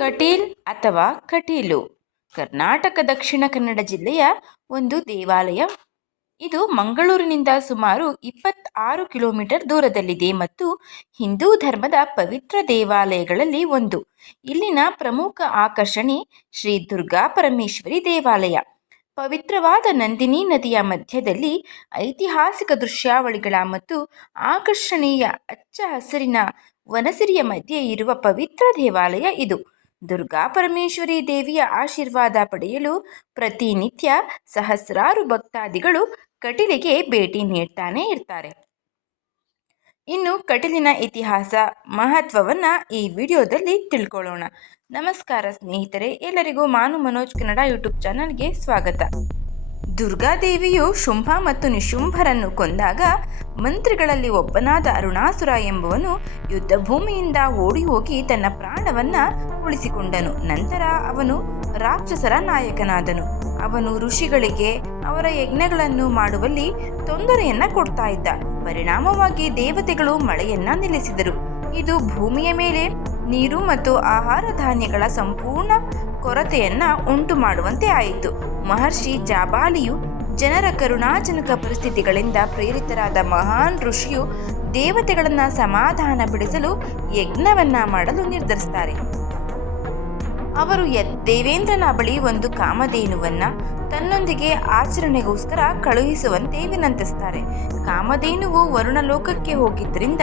ಕಟೀಲ್ ಅಥವಾ ಕಟೀಲು? ಕರ್ನಾಟಕ, ದಕ್ಷಿಣ ಕನ್ನಡ ಜಿಲ್ಲೆಯ ಒಂದು ದೇವಾಲಯ. ಇದು ಮಂಗಳೂರಿನಿಂದ ಸುಮಾರು ಇಪ್ಪತ್ತಾರು ಕಿಲೋಮೀಟರ್ ದೂರದಲ್ಲಿದೆ ಮತ್ತು ಹಿಂದೂ ಧರ್ಮದ ಪವಿತ್ರ ದೇವಾಲಯಗಳಲ್ಲಿ ಒಂದು. ಇಲ್ಲಿನ ಪ್ರಮುಖ ಆಕರ್ಷಣೆ ಶ್ರೀ ದುರ್ಗಾ ಪರಮೇಶ್ವರಿ ದೇವಾಲಯ. ಪವಿತ್ರವಾದ ನಂದಿನಿ ನದಿಯ ಮಧ್ಯದಲ್ಲಿ ಐತಿಹಾಸಿಕ ದೃಶ್ಯಾವಳಿಗಳ ಮತ್ತು ಆಕರ್ಷಣೀಯ ಅಚ್ಚ ಹಸಿರಿನ ವನಸಿರಿಯ ಮಧ್ಯೆ ಇರುವ ಪವಿತ್ರ ದೇವಾಲಯ ಇದು. ದುರ್ಗಾ ಪರಮೇಶ್ವರಿ ದೇವಿಯ ಆಶೀರ್ವಾದ ಪಡೆಯಲು ಪ್ರತಿನಿತ್ಯ ಸಹಸ್ರಾರು ಭಕ್ತಾದಿಗಳು ಕಟೀಲಿಗೆ ಭೇಟಿ ನೀಡ್ತಾನೆ ಇರ್ತಾರೆ. ಇನ್ನು ಕಟೀಲಿನ ಇತಿಹಾಸ ಮಹತ್ವವನ್ನು ಈ ವಿಡಿಯೋದಲ್ಲಿ ತಿಳ್ಕೊಳ್ಳೋಣ. ನಮಸ್ಕಾರ ಸ್ನೇಹಿತರೆ, ಎಲ್ಲರಿಗೂ ಮಾನು ಮನೋಜ್ ಕನ್ನಡ ಯೂಟ್ಯೂಬ್ ಚಾನಲ್ಗೆ ಸ್ವಾಗತ. ದುರ್ಗಾದೇವಿಯು ಶುಂಭ ಮತ್ತು ನಿಶುಂಭರನ್ನು ಕೊಂದಾಗ ಮಂತ್ರಿಗಳಲ್ಲಿ ಒಬ್ಬನಾದ ಅರುಣಾಸುರ ಎಂಬುವನು ಯುದ್ಧ ಭೂಮಿಯಿಂದ ಓಡಿ ಹೋಗಿ ತನ್ನ ಪ್ರಾಣವನ್ನ ಉಳಿಸಿಕೊಂಡನು. ನಂತರ ಅವನು ರಾಕ್ಷಸರ ನಾಯಕನಾದನು. ಅವನು ಋಷಿಗಳಿಗೆ ಅವರ ಯಜ್ಞಗಳನ್ನು ಮಾಡುವಲ್ಲಿ ತೊಂದರೆಯನ್ನ ಕೊಡ್ತಾ ಇದ್ದ. ಪರಿಣಾಮವಾಗಿ ದೇವತೆಗಳು ಮಳೆಯನ್ನ ನಿಲ್ಲಿಸಿದರು. ಇದು ಭೂಮಿಯ ಮೇಲೆ ನೀರು ಮತ್ತು ಆಹಾರ ಧಾನ್ಯಗಳ ಸಂಪೂರ್ಣ ಕೊರತೆಯನ್ನ ಉಂಟು ಮಾಡುವಂತೆ ಆಯಿತು. ಮಹರ್ಷಿ ಜಾಬಾಲಿಯು ಜನರ ಕರುಣಾಜನಕ ಪರಿಸ್ಥಿತಿಗಳಿಂದ ಪ್ರೇರಿತರಾದ ಮಹಾನ್ ಋಷಿಯು ದೇವತೆಗಳನ್ನು ಸಮಾಧಾನ ಬಿಡಿಸಲು ಯಜ್ಞವನ್ನ ಮಾಡಲು ನಿರ್ಧರಿಸ್ತಾರೆ. ಅವರು ದೇವೇಂದ್ರನ ಬಳಿ ಒಂದು ಕಾಮಧೇನುವನ್ನ ತನ್ನೊಂದಿಗೆ ಆಚರಣೆಗೋಸ್ಕರ ಕಳುಹಿಸುವಂತೆ ವಿನಂತಿಸ್ತಾರೆ. ಕಾಮಧೇನುವು ವರುಣಲೋಕಕ್ಕೆ ಹೋಗಿದ್ದರಿಂದ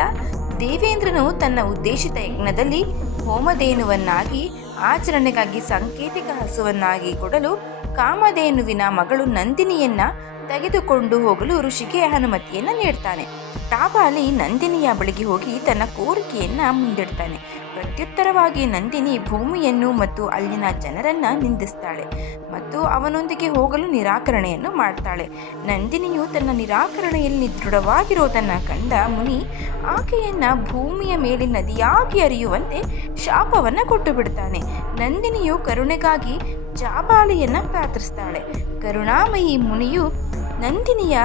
ದೇವೇಂದ್ರನು ತನ್ನ ಉದ್ದೇಶಿತ ಯಜ್ಞದಲ್ಲಿ ಹೋಮಧೇನುವನ್ನಾಗಿ, ಆಚರಣೆಗಾಗಿ ಸಾಂಕೇತಿಕ ಹಸುವನ್ನಾಗಿ ಕೊಡಲು ಕಾಮಧೇನುವಿನ ಮಗಳು ನಂದಿನಿಯನ್ನ ತೆಗೆದುಕೊಂಡು ಹೋಗಲು ಋಷಿಗೆ ಅನುಮತಿಯನ್ನು ನೀಡ್ತಾನೆ. ತಾಬಾಲಿ ನಂದಿನಿಯ ಬಳಿಗೆ ಹೋಗಿ ತನ್ನ ಕೋರಿಕೆಯನ್ನ ಮುಂದಿಡ್ತಾನೆ. ಪ್ರತ್ಯುತ್ತರವಾಗಿ ನಂದಿನಿ ಭೂಮಿಯನ್ನು ಮತ್ತು ಅಲ್ಲಿನ ಜನರನ್ನ ನಿಂದಿಸ್ತಾಳೆ ಮತ್ತು ಅವನೊಂದಿಗೆ ಹೋಗಲು ನಿರಾಕರಣೆಯನ್ನು ಮಾಡ್ತಾಳೆ. ನಂದಿನಿಯು ತನ್ನ ನಿರಾಕರಣೆಯಲ್ಲಿ ದೃಢವಾಗಿರೋದನ್ನು ಕಂಡ ಮುನಿ ಆಕೆಯನ್ನ ಭೂಮಿಯ ಮೇಲೆ ನದಿಯಾಗಿ ಅರಿಯುವಂತೆ ಶಾಪವನ್ನು ಕೊಟ್ಟು ಬಿಡ್ತಾನೆ ನಂದಿನಿಯು ಕರುಣೆಗಾಗಿ ಜಾಬಾಲಿಯನ್ನು ಪ್ರಾರ್ಥಿಸ್ತಾಳೆ. ಕರುಣಾಮಯಿ ಮುನಿಯು ನಂದಿನಿಯ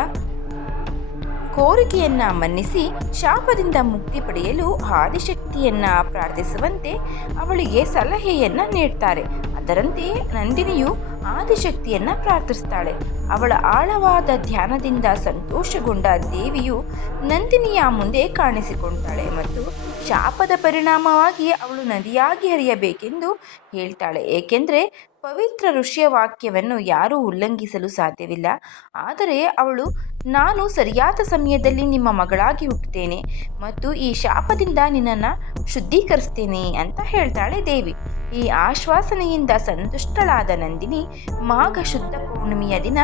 ಕೋರಿಕೆಯನ್ನ ಮನ್ನಿಸಿ ಶಾಪದಿಂದ ಮುಕ್ತಿ ಪಡೆಯಲು ಆದಿಶಕ್ತಿಯನ್ನ ಪ್ರಾರ್ಥಿಸುವಂತೆ ಅವಳಿಗೆ ಸಲಹೆಯನ್ನ ನೀಡ್ತಾರೆ. ಅದರಂತೆ ನಂದಿನಿಯು ಆದಿಶಕ್ತಿಯನ್ನ ಪ್ರಾರ್ಥಿಸ್ತಾಳೆ. ಅವಳ ಆಳವಾದ ಧ್ಯಾನದಿಂದ ಸಂತೋಷಗೊಂಡ ದೇವಿಯು ನಂದಿನಿಯ ಮುಂದೆ ಕಾಣಿಸಿಕೊಳ್ತಾಳೆ ಮತ್ತು ಶಾಪದ ಪರಿಣಾಮವಾಗಿ ಅವಳು ನದಿಯಾಗಿ ಹರಿಯಬೇಕೆಂದು ಹೇಳ್ತಾಳೆ. ಏಕೆಂದರೆ ಪವಿತ್ರ ಋಷಿಯ ವಾಕ್ಯವನ್ನು ಯಾರೂ ಉಲ್ಲಂಘಿಸಲು ಸಾಧ್ಯವಿಲ್ಲ. ಆದರೆ ಅವಳು ನಾನು ಸರಿಯಾದ ಸಮಯದಲ್ಲಿ ನಿಮ್ಮ ಮಗಳಾಗಿ ಹುಟ್ಟುತ್ತೇನೆ ಮತ್ತು ಈ ಶಾಪದಿಂದ ನಿನ್ನನ್ನು ಶುದ್ಧೀಕರಿಸ್ತೇನೆ ಅಂತ ಹೇಳ್ತಾಳೆ ದೇವಿ. ಈ ಆಶ್ವಾಸನೆಯಿಂದ ಸಂತುಷ್ಟಳಾದ ನಂದಿನಿ ಮಾಘ ಶುದ್ಧ ಪೌರ್ಣಿಮೆಯ ದಿನ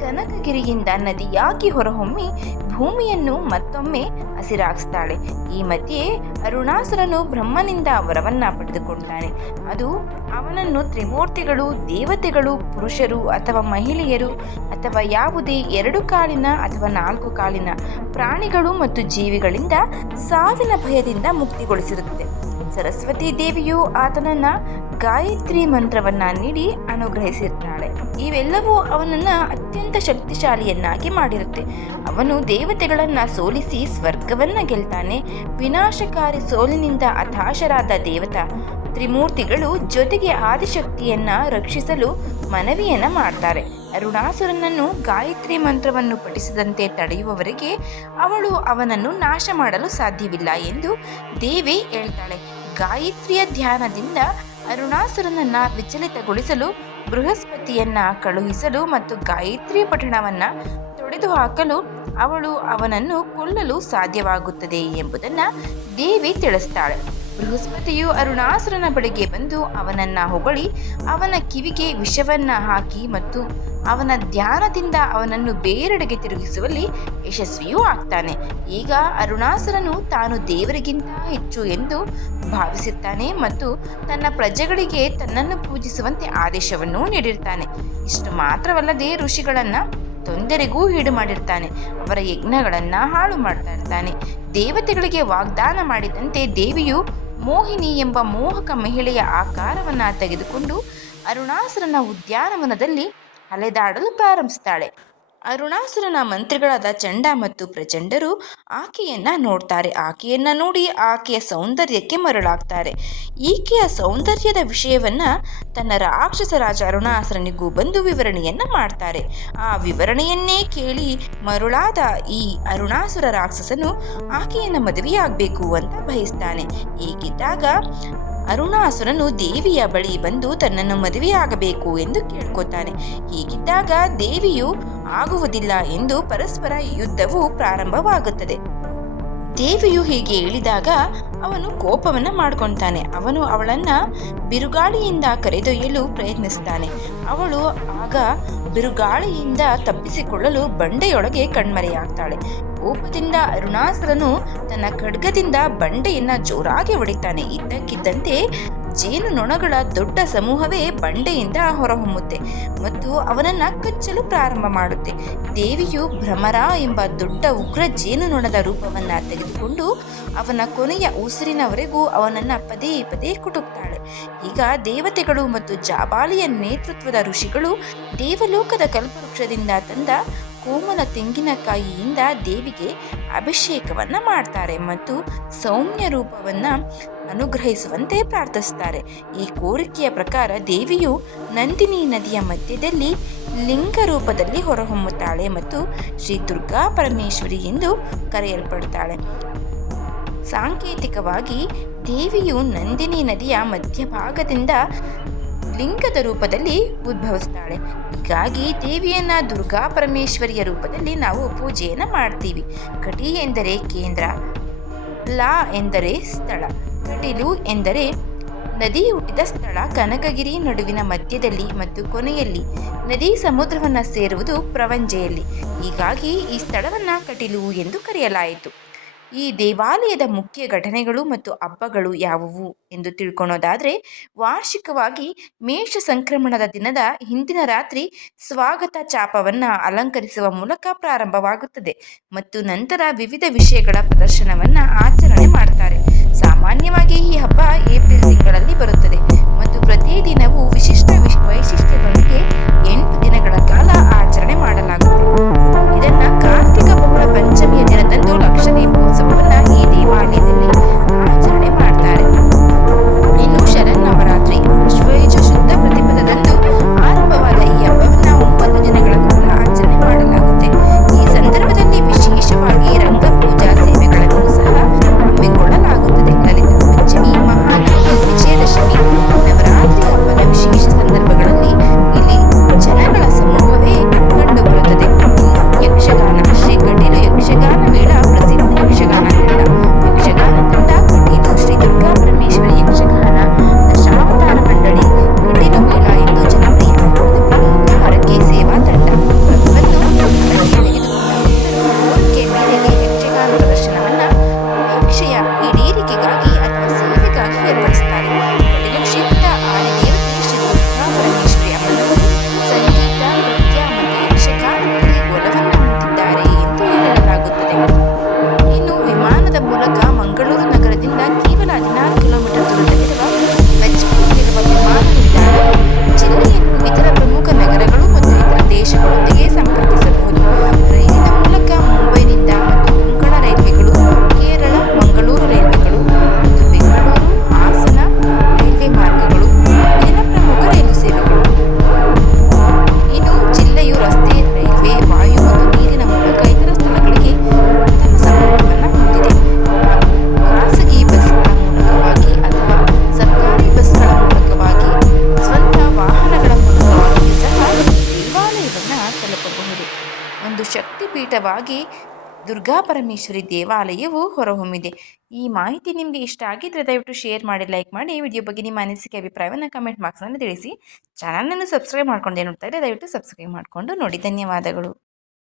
ಕನಕಗಿರಿಯಿಂದ ನದಿಯಾಗಿ ಹೊರಹೊಮ್ಮಿ ಭೂಮಿಯನ್ನು ಮತ್ತೊಮ್ಮೆ ಹಸಿರಾಗಿಸ್ತಾಳೆ. ಈ ಮಧ್ಯೆ ಅರುಣಾಸುರನು ಬ್ರಹ್ಮನಿಂದ ವರವನ್ನ ಪಡೆದುಕೊಂಡಾನೆ. ಅದು ಅವನನ್ನು ತ್ರಿಮೂರ್ತಿಗಳು, ದೇವತೆಗಳು, ಪುರುಷರು ಅಥವಾ ಮಹಿಳೆಯರು ಅಥವಾ ಯಾವುದೇ ಎರಡು ಕಾಲಿನ ಅಥವಾ ನಾಲ್ಕು ಕಾಲಿನ ಪ್ರಾಣಿಗಳು ಮತ್ತು ಜೀವಿಗಳಿಂದ ಸಾವಿನ ಭಯದಿಂದ ಮುಕ್ತಿಗೊಳಿಸಿರುತ್ತದೆ ಸರಸ್ವತಿ ದೇವಿಯು ಆತನನ್ನ ಗಾಯತ್ರಿ ಮಂತ್ರವನ್ನ ನೀಡಿ ಅನುಗ್ರಹಿಸಿರ್ತಾಳೆ. ಇವೆಲ್ಲವೂ ಅವನನ್ನ ಅತ್ಯಂತ ಶಕ್ತಿಶಾಲಿಯನ್ನಾಗಿ ಮಾಡಿರುತ್ತೆ. ಅವನು ದೇವತೆಗಳನ್ನ ಸೋಲಿಸಿ ಸ್ವರ್ಗವನ್ನ ಗೆಲ್ತಾನೆ. ವಿನಾಶಕಾರಿ ಸೋಲಿನಿಂದ ಹತಾಶರಾದ ದೇವತಾ, ತ್ರಿಮೂರ್ತಿಗಳು ಜೊತೆಗೆ ಆದಿಶಕ್ತಿಯನ್ನ ರಕ್ಷಿಸಲು ಮನವಿಯನ್ನ ಮಾಡ್ತಾರೆ. ಅರುಣಾಸುರನನ್ನು ಗಾಯತ್ರಿ ಮಂತ್ರವನ್ನು ಪಠಿಸದಂತೆ ತಡೆಯುವವರೆಗೆ ಅವಳು ಅವನನ್ನು ನಾಶ ಮಾಡಲು ಸಾಧ್ಯವಿಲ್ಲ ಎಂದು ದೇವಿ ಹೇಳ್ತಾಳೆ. ಗಾಯತ್ರಿಯ ಧ್ಯಾನದಿಂದ ಅರುಣಾಸುರನನ್ನು ವಿಚಲಿತಗೊಳಿಸಲು, ಬೃಹಸ್ಪತಿಯನ್ನ ಕಳುಹಿಸಲು ಮತ್ತು ಗಾಯತ್ರಿ ಪಠಣವನ್ನ ತೊಡೆದು ಹಾಕಲು ಅವಳು ಅವನನ್ನು ಕೊಲ್ಲಲು ಸಾಧ್ಯವಾಗುತ್ತದೆ ಎಂಬುದನ್ನು ದೇವಿ ತಿಳಿಸ್ತಾಳೆ. ಬೃಹಸ್ಪತಿಯು ಅರುಣಾಸುರನ ಬಳಿಗೆ ಬಂದು ಅವನನ್ನ ಹೊಗಳಿ ಅವನ ಕಿವಿಗೆ ವಿಷವನ್ನ ಹಾಕಿ ಮತ್ತು ಅವನ ಧ್ಯಾನದಿಂದ ಅವನನ್ನು ಬೇರೆಡೆಗೆ ತಿರುಗಿಸುವಲ್ಲಿ ಯಶಸ್ವಿಯೂ ಆಗ್ತಾನೆ. ಈಗ ಅರುಣಾಸುರನು ತಾನು ದೇವರಿಗಿಂತ ಹೆಚ್ಚು ಎಂದು ಭಾವಿಸುತ್ತಾನೆ ಮತ್ತು ತನ್ನ ಪ್ರಜೆಗಳಿಗೆ ತನ್ನನ್ನು ಪೂಜಿಸುವಂತೆ ಆದೇಶವನ್ನು ನೀಡಿರ್ತಾನೆ. ಇಷ್ಟು ಮಾತ್ರವಲ್ಲದೆ ಋಷಿಗಳನ್ನು ತೊಂದರೆಗೂ ಈಡು ಮಾಡಿರ್ತಾನೆ. ಅವರ ಯಜ್ಞಗಳನ್ನು ಹಾಳು ಮಾಡ್ತಾ ಇರ್ತಾನೆ. ದೇವತೆಗಳಿಗೆ ವಾಗ್ದಾನ ಮಾಡಿದಂತೆ ದೇವಿಯು ಮೋಹಿನಿ ಎಂಬ ಮೋಹಕ ಮಹಿಳೆಯ ಆಕಾರವನ್ನು ತೆಗೆದುಕೊಂಡು ಅರುಣಾಸುರನ ಉದ್ಯಾನವನದಲ್ಲಿ ಅಲೆದಾಡಲು ಪ್ರಾರಂಭಿಸ್ತಾಳೆ. ಅರುಣಾಸುರನ ಮಂತ್ರಿಗಳಾದ ಚಂಡ ಮತ್ತು ಪ್ರಚಂಡರು ಆಕೆಯನ್ನ ನೋಡ್ತಾರೆ. ಆಕೆಯನ್ನ ನೋಡಿ ಆಕೆಯ ಸೌಂದರ್ಯಕ್ಕೆ ಮರಳಾಗ್ತಾರೆ. ಈಕೆಯ ಸೌಂದರ್ಯದ ವಿಷಯವನ್ನ ತನ್ನ ರಾಕ್ಷಸ ರಾಜ ಅರುಣಾಸುರನಿಗೂ ಬಂದು ವಿವರಣೆಯನ್ನ ಮಾಡ್ತಾರೆ. ಆ ವಿವರಣೆಯನ್ನೇ ಕೇಳಿ ಮರುಳಾದ ಈ ಅರುಣಾಸುರ ರಾಕ್ಷಸನು ಆಕೆಯನ್ನ ಮದುವೆಯಾಗಬೇಕು ಅಂತ ಬಯಸ್ತಾನೆ. ಹೀಗಿದ್ದಾಗ ಅರುಣಾಸುರನು ದೇವಿಯ ಬಳಿ ಬಂದು ತನ್ನನ್ನು ಮದುವೆಯಾಗಬೇಕು ಎಂದು ಕೇಳ್ಕೊತಾನೆ. ಹೀಗಿದ್ದಾಗ ದೇವಿಯು ಆಗುವುದಿಲ್ಲ ಎಂದು ಪರಸ್ಪರ ಯುದ್ಧವು ಪ್ರಾರಂಭವಾಗುತ್ತದೆ. ದೇವಿಯು ಹೀಗೆ ಹೇಳಿದಾಗ ಅವನು ಕೋಪವನ್ನ ಮಾಡ್ಕೊತಾನೆ. ಅವನು ಅವಳನ್ನ ಬಿರುಗಾಳಿಯಿಂದ ಕರೆದೊಯ್ಯಲು ಪ್ರಯತ್ನಿಸ್ತಾನೆ. ಅವಳು ಆಗ ಬಿರುಗಾಳಿಯಿಂದ ತಪ್ಪಿಸಿಕೊಳ್ಳಲು ಬಂಡೆಯೊಳಗೆ ಕಣ್ಮರೆಯಾಗ್ತಾಳೆ. ಕೋಪದಿಂದ ಅರುಣಾಸುರನು ತನ್ನ ಖಡ್ಗದಿಂದ ಬಂಡೆಯನ್ನ ಜೋರಾಗಿ ಹೊಡಿತಾನೆ. ಇದ್ದಕ್ಕಿದ್ದಂತೆ ಜೇನು ನೊಣಗಳ ದೊಡ್ಡ ಸಮೂಹವೇ ಬಂಡೆಯಿಂದ ಹೊರಹೊಮ್ಮುತ್ತೆ ಮತ್ತು ಅವನನ್ನ ಕಚ್ಚಲು ಪ್ರಾರಂಭ ಮಾಡುತ್ತೆ. ದೇವಿಯು ಭ್ರಮರ ಎಂಬ ದೊಡ್ಡ ಉಗ್ರ ಜೇನುನೊಣದ ರೂಪವನ್ನು ತೆಗೆದುಕೊಂಡು ಅವನ ಕೊನೆಯ ಉಸಿರಿನವರೆಗೂ ಅವನನ್ನ ಪದೇ ಪದೇ ಕುಟುಕ್ತಾಳೆ. ಈಗ ದೇವತೆಗಳು ಮತ್ತು ಜಾಬಾಲಿಯ ನೇತೃತ್ವದ ಋಷಿಗಳು ದೇವಲೋಕದ ಕಲ್ಪವೃಕ್ಷದಿಂದ ತಂದ ಕೋಮಲ ತೆಂಗಿನಕಾಯಿಯಿಂದ ದೇವಿಗೆ ಅಭಿಷೇಕವನ್ನು ಮಾಡ್ತಾರೆ ಮತ್ತು ಸೌಮ್ಯ ರೂಪವನ್ನ ಅನುಗ್ರಹಿಸುವಂತೆ ಪ್ರಾರ್ಥಿಸ್ತಾರೆ ಈ ಕೋರಿಕೆಯ ಪ್ರಕಾರ ದೇವಿಯು ನಂದಿನಿ ನದಿಯ ಮಧ್ಯದಲ್ಲಿ ಲಿಂಗ ರೂಪದಲ್ಲಿ ಹೊರಹೊಮ್ಮುತ್ತಾಳೆ ಮತ್ತು ಶ್ರೀ ದುರ್ಗಾ ಪರಮೇಶ್ವರಿ ಎಂದು ಕರೆಯಲ್ಪಡುತ್ತಾಳೆ. ಸಾಂಕೇತಿಕವಾಗಿ ದೇವಿಯು ನಂದಿನಿ ನದಿಯ ಮಧ್ಯಭಾಗದಿಂದ ಲಿಂಗದ ರೂಪದಲ್ಲಿ ಉದ್ಭವಿಸ್ತಾಳೆ ಹೀಗಾಗಿ ದೇವಿಯನ್ನ ದುರ್ಗಾ ಪರಮೇಶ್ವರಿಯ ರೂಪದಲ್ಲಿ ನಾವು ಪೂಜೆಯನ್ನು ಮಾಡ್ತೀವಿ. ಕಟಿ ಎಂದರೆ ಕೇಂದ್ರ, ಲಾ ಎಂದರೆ ಸ್ಥಳ. ಕಟೀಲು ಎಂದರೆ ನದಿ ಹುಟ್ಟಿದ ಸ್ಥಳ ಕನಕಗಿರಿ ನಡುವಿನ ಮಧ್ಯದಲ್ಲಿ ಮತ್ತು ಕೊನೆಯಲ್ಲಿ ನದಿ ಸಮುದ್ರವನ್ನು ಸೇರುವುದು ಪ್ರವಂಜೆಯಲ್ಲಿ. ಹೀಗಾಗಿ ಈ ಸ್ಥಳವನ್ನು ಕಟೀಲು ಎಂದು ಕರೆಯಲಾಯಿತು. ಈ ದೇವಾಲಯದ ಮುಖ್ಯ ಘಟನೆಗಳು ಮತ್ತು ಹಬ್ಬಗಳು ಯಾವುವು ಎಂದು ತಿಳ್ಕೊಳೋದಾದರೆ, ವಾರ್ಷಿಕವಾಗಿ ಮೇಷ ಸಂಕ್ರಮಣದ ದಿನದ ಹಿಂದಿನ ರಾತ್ರಿ ಸ್ವಾಗತ ಚಾಪವನ್ನು ಅಲಂಕರಿಸುವ ಮೂಲಕ ಪ್ರಾರಂಭವಾಗುತ್ತದೆ ಮತ್ತು ನಂತರ ವಿವಿಧ ವಿಷಯಗಳ ಪ್ರದರ್ಶನವನ್ನು ಆಚರಣೆ ಸಾಮಾನ್ಯವಾಗಿ ಈ ಹಬ್ಬ ಏಪ್ರಿಲ್ ತಿಂಗಳಲ್ಲಿ ಬರುತ್ತದೆ. ಮತ್ತು ಪ್ರತಿದಿನವೂ ವಿಶಿಷ್ಟ ವಿಶ್ ಎಂಟು Liriki Gragi. ಒಂದು ಶಕ್ತಿಪೀಠವಾಗಿ ದುರ್ಗಾ ಪರಮೇಶ್ವರಿ ದೇವಾಲಯವು ಹೊರಹೊಮ್ಮಿದೆ. ಈ ಮಾಹಿತಿ ನಿಮಗೆ ಇಷ್ಟ ಆಗಿದ್ದರೆ ದಯವಿಟ್ಟು ಶೇರ್ ಮಾಡಿ, ಲೈಕ್ ಮಾಡಿ. ವಿಡಿಯೋ ಬಗ್ಗೆ ನಿಮ್ಮ ಅನಿಸಿಕೆ, ಅಭಿಪ್ರಾಯವನ್ನು ಕಮೆಂಟ್ ಬಾಕ್ಸ್ನಲ್ಲಿ ತಿಳಿಸಿ. ಚಾನಲನ್ನು ಸಬ್ಸ್ಕ್ರೈಬ್ ಮಾಡ್ಕೊಂಡು ನೋಡ್ತಾ ಇದ್ದರೆ ದಯವಿಟ್ಟು ಸಬ್ಸ್ಕ್ರೈಬ್ ಮಾಡಿಕೊಂಡು ನೋಡಿ. ಧನ್ಯವಾದಗಳು.